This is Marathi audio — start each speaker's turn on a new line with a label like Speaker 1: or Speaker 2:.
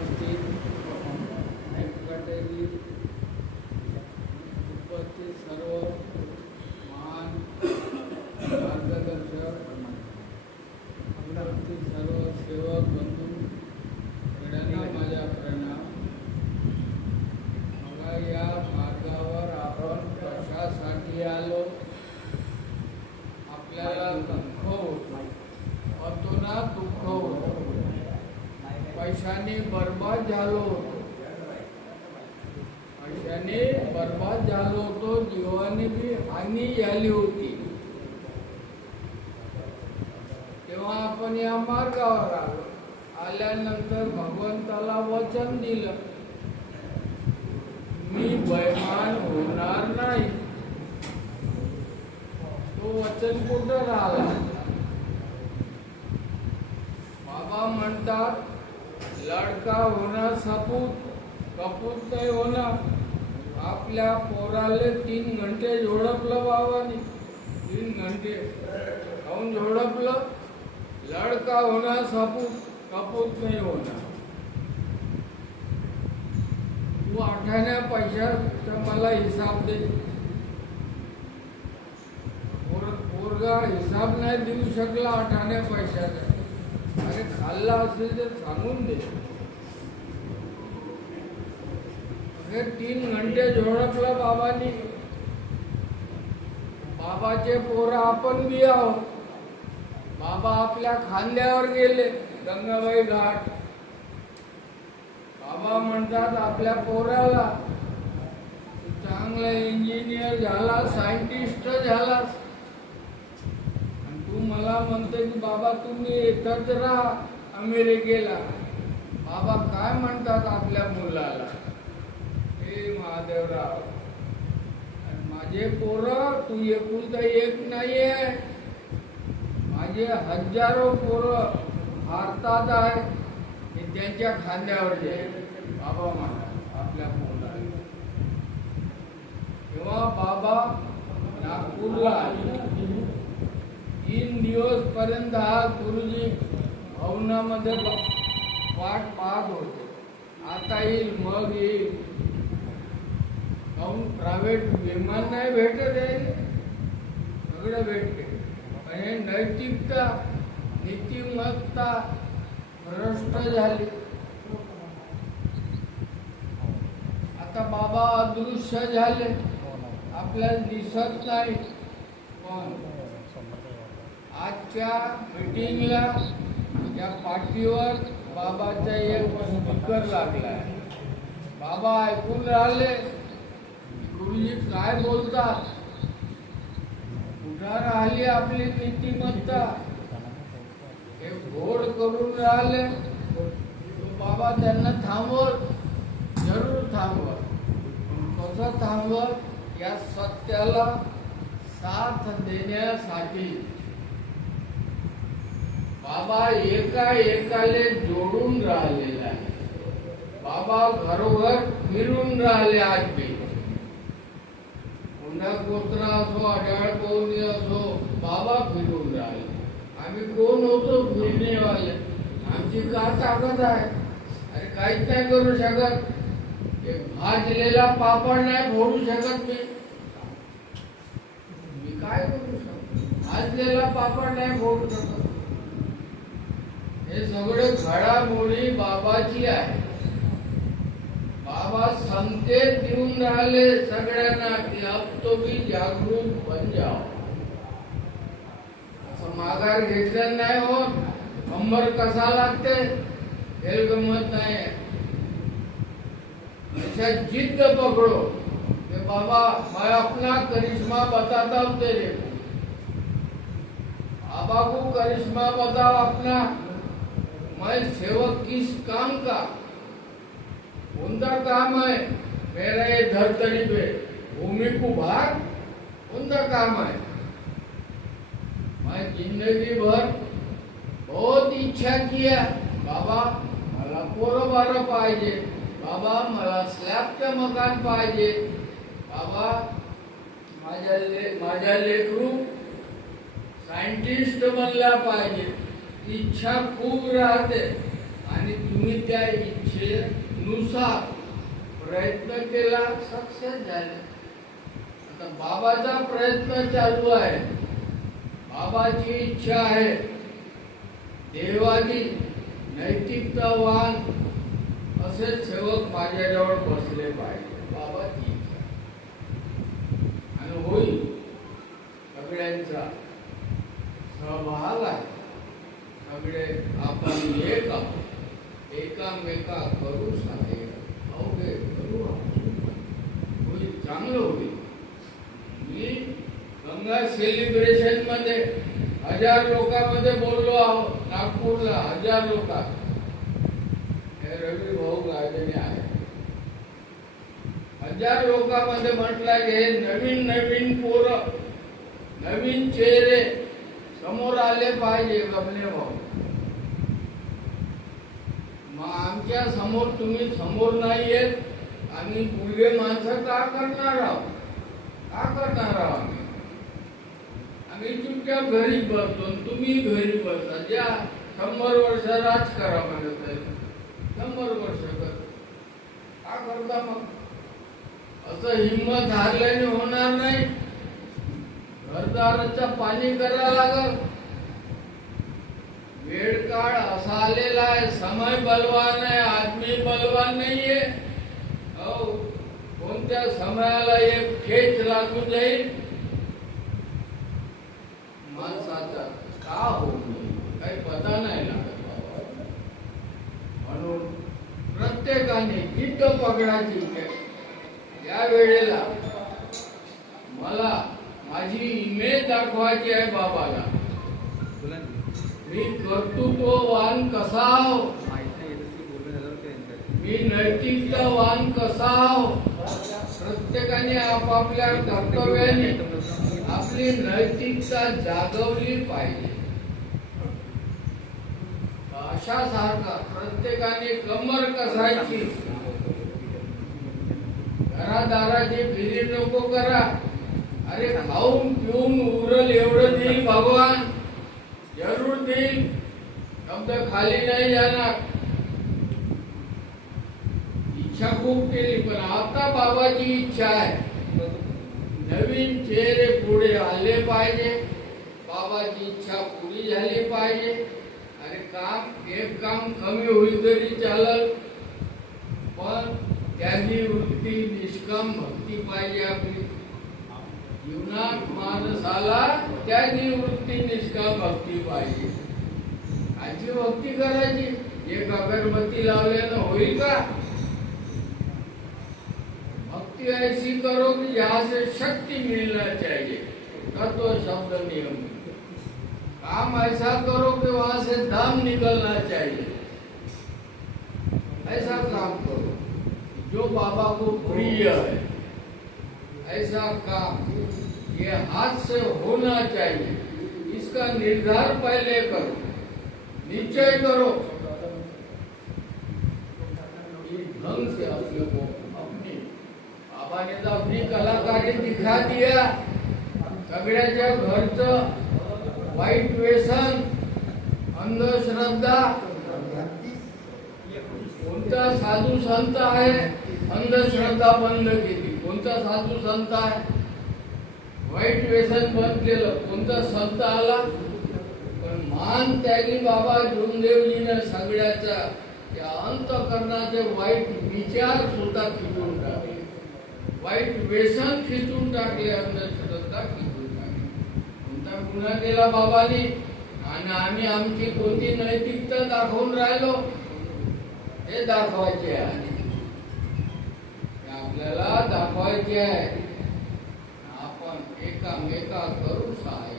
Speaker 1: one day पैशाने बर्बाद झालो होतो. पैशाने बर्बाद झालो होतो जीवाने बी हानी झाली होती. तेव्हा आपण या मार्गावर आलो. आल्यानंतर भगवंताला वचन दिलं. मी बैमान होणार नाही. तो वचन कुठं राहिला? बाबा म्हणतात लडका होणार सपूत कपूत नाही होणार आपल्या पोराले तीन घंटे झोडपलं बाबाने. तीन घंटे. खाऊन झोडपलं? लडका होणार सपूत कपूत नाही होणार तू आठाण्या पैशाचा मला हिसाब दे. पोर- पोरगा हिसाब नाही देऊ शकला आठाण्या पैशाचा. अरे खाल्ला असेल तर सांगून दे. अरे तीन घंटे झोडपलं बाबांनी. बाबाचे पोरं आपण बी आहो बाबा आपल्या खांद्यावर गेले गंगाबाई घाट. बाबा म्हणतात आपल्या पोराला चांगला इंजिनियर झाला सायंटिस्ट झालास. मला म्हणते की बाबा तुम्ही इथंच राहा अमेरिकेला. बाबा काय म्हणतात आपल्या मुलाला? हे महादेवराव माझे पोरं तू एकुलता एक नाही आहे माझे हजारो पोरं भारतात आहे. हे त्यांच्या खांद्यावर जे बाबा म्हणतात आपल्या मुलाला. तेव्हा बाबा नागपूरला तीन दिवस पर्यंत हा गुरुजी भवनामध्ये वाट पाहत होते. आता येईल मग येईल. काहून प्रायव्हेट विमान नाही भेटत आहे. सगळं भेटते. पण हे नैतिकता नीतिमत्ता भ्रष्ट झाली. आता बाबा अदृश्य झाले. आपल्याला दिसत नाही. पण आजच्या मीटिंगला या पाठीवर बाबाचा एक स्पीकर लागला बाबा ऐकून राहिले. गुरुजी काय बोलतात? कुठं राहिली आपली नीतिमत्ता? हे घोड करून राहिले. बाबा त्यांना थांबवत जरूर थांबवत कसं थांबवत या सत्याला साथ देण्यासाठी. बाबा एका एकाले जोडून राहिलेला आहे. बाबा घरोघर फिरून राहिले आज बी. पुन्हा कोत्रा असो आढळ कोणी असो बाबा फिरून राहिले. आम्ही कोण होतो? फिरणेवाले आमची का ताकद आहे? अरे काहीच नाही करू शकत. एक भाजलेला पापड नाही फोडू शकत मी. मी काय करू शकतो? भाजलेला पापड नाही फोडू शकत. हे सगळे घडामोडी बाबाची आहे बाबा संकेत देऊन राहिले सगळ्यांना की अब तो भी जागरूक बन जाओ। असं माघार घेतलं नाही हो कंबर कसा लागते हेल गमत नाही ऐसा जिद्द पकड़ो कि बाबा, मैं अपना करिश्मा बताता हूँ तेरे बाबा को करिश्मा बताओ अपना। मैं सेवक किस काम का? उनका काम है मेरा ये धरतरी पे भूमि को भाग। उनका काम है। मैं ज़िंदगी भर बहुत इच्छा किया। बाबा, मला पोरं बारं पाहिजे। बाबा, मला स्लॅबचं मकान पाहिजे। बाबा, माझ्या ले, माझ्या लेकरू सायंटिस्ट बनला पाहिजे। इच्छा खूप राहते आणि तुम्ही त्या इच्छेनुसार प्रयत्न केला सक्सेस झाले. आता बाबाचा प्रयत्न चालू आहे. बाबाची इच्छा आहे. देवानी नैतिकतावान असे सेवक माझ्याजवळ बसले पाहिजे. बाबाची इच्छा. आणि होईल सगळ्यांचा सहभाग आहे. सगळे आपण एक आहोत. एकामेका करू साधे. अवघे करू होईल चांगलं होईल? मी गंगा सेलिब्रेशनमध्ये हजार लोकांमध्ये बोललो आहोत. नागपूरला हजार लोकात. हे रवी भाऊ गाजने आहे. हजार लोकांमध्ये म्हटलं की हे नवीन नवीन पोरं नवीन चेहरे समोर आले पाहिजे गमले भाऊ मग आमच्यासमोर तुम्ही समोर नाही येत आम्ही मुलगे माणसं का करणार आहोत? का करणार आहोत आम्ही? आम्ही चुपचाप घरी बसतो तुम्ही घरी बसता ज्या शंभर वर्ष राज करा म्हणत आहे शंभर वर्ष कर. का करता मग? असं हिंमत हारल्याने होणार नाही. घरदाराचं पाणी करावं लागल. वेळ काळ असा आलेला आहे समय बलवान आहे आदमी बलवान नाहीये. हो कोणत्या समयाला एक खेच लागून जाईल? माणसाचा का होऊ काही पता नाही लागत बाबा. म्हणून प्रत्येकाने जिद्द पकडायची. या वेळेला मला माझी इमेज दाखवायची आहे बाबाला. मी कर्तृत्ववान कसा
Speaker 2: हो?
Speaker 1: मी नैतिकतावान कसा हो? प्रत्येकाने आपापल्या कर्तव्याने आपली नैतिकता जागवली पाहिजे. अशा सारखा प्रत्येकाने कमर कसायची. घरादाराची फिरी नको करा. अरे खाऊन पिऊन उरल एवढं देईल भगवान. जरूर देईल तर खाली नाही जाणार. इच्छा खूप केली पण आता बाबाची इच्छा आहे. नवीन चेहरे पुढे आले पाहिजे. बाबाची इच्छा पुरी झाली पाहिजे. अरे काम एक काम कमी होईल तरी चालल. पण त्याची वृत्ती निष्काम भक्ती पाहिजे आपली. जीवनात माणसाला त्याची वृत्ती निष्काम भक्ती पाहिजे. आजी भक्ती करायची. एक अगरबत्ती लावल्यानं होईल का? भक्ति ऐसी करो कि यहाँ से शक्ति मिलना चाहिए. तत्व शब्द नियम? काम ऐसा करो कि वहाँ से दम निकलना चाहिए. ऐसा काम करो. जो बाबा को प्रिय है ऐसा काम ये हाथ से होना चाहिए। इसका निर्धार पहले करो निश्चय करो। ढंग से अपने को अपनी बाबा ने तो अपनी कलाकारी दिखा दिया। सगळ्याच्या घरचं वाईट व्यसन अंधश्रद्धा कोणता साधू संत आहे अंधश्रद्धा बंद केली. कोणता साधू संत आहे? वाईट व्यसन बंद केलं. कोणता संत आला? पण मान त्यागी बाबा जोमदेवजीनं सगळ्याचा त्या अंतकरणाचे वाईट विचार सुद्धा खिचून टाकले. वाईट व्यसन खिचून टाकले अंधश्रद्धा खिचून टाकले. कोणता गुन्हा केला बाबांनी? आणि आम्ही आमची कोणती नैतिकता दाखवून राहिलो? हे दाखवायचे आहे. आपल्याला दाखवायचे आहे. आपण एकामेका करू सहाय्य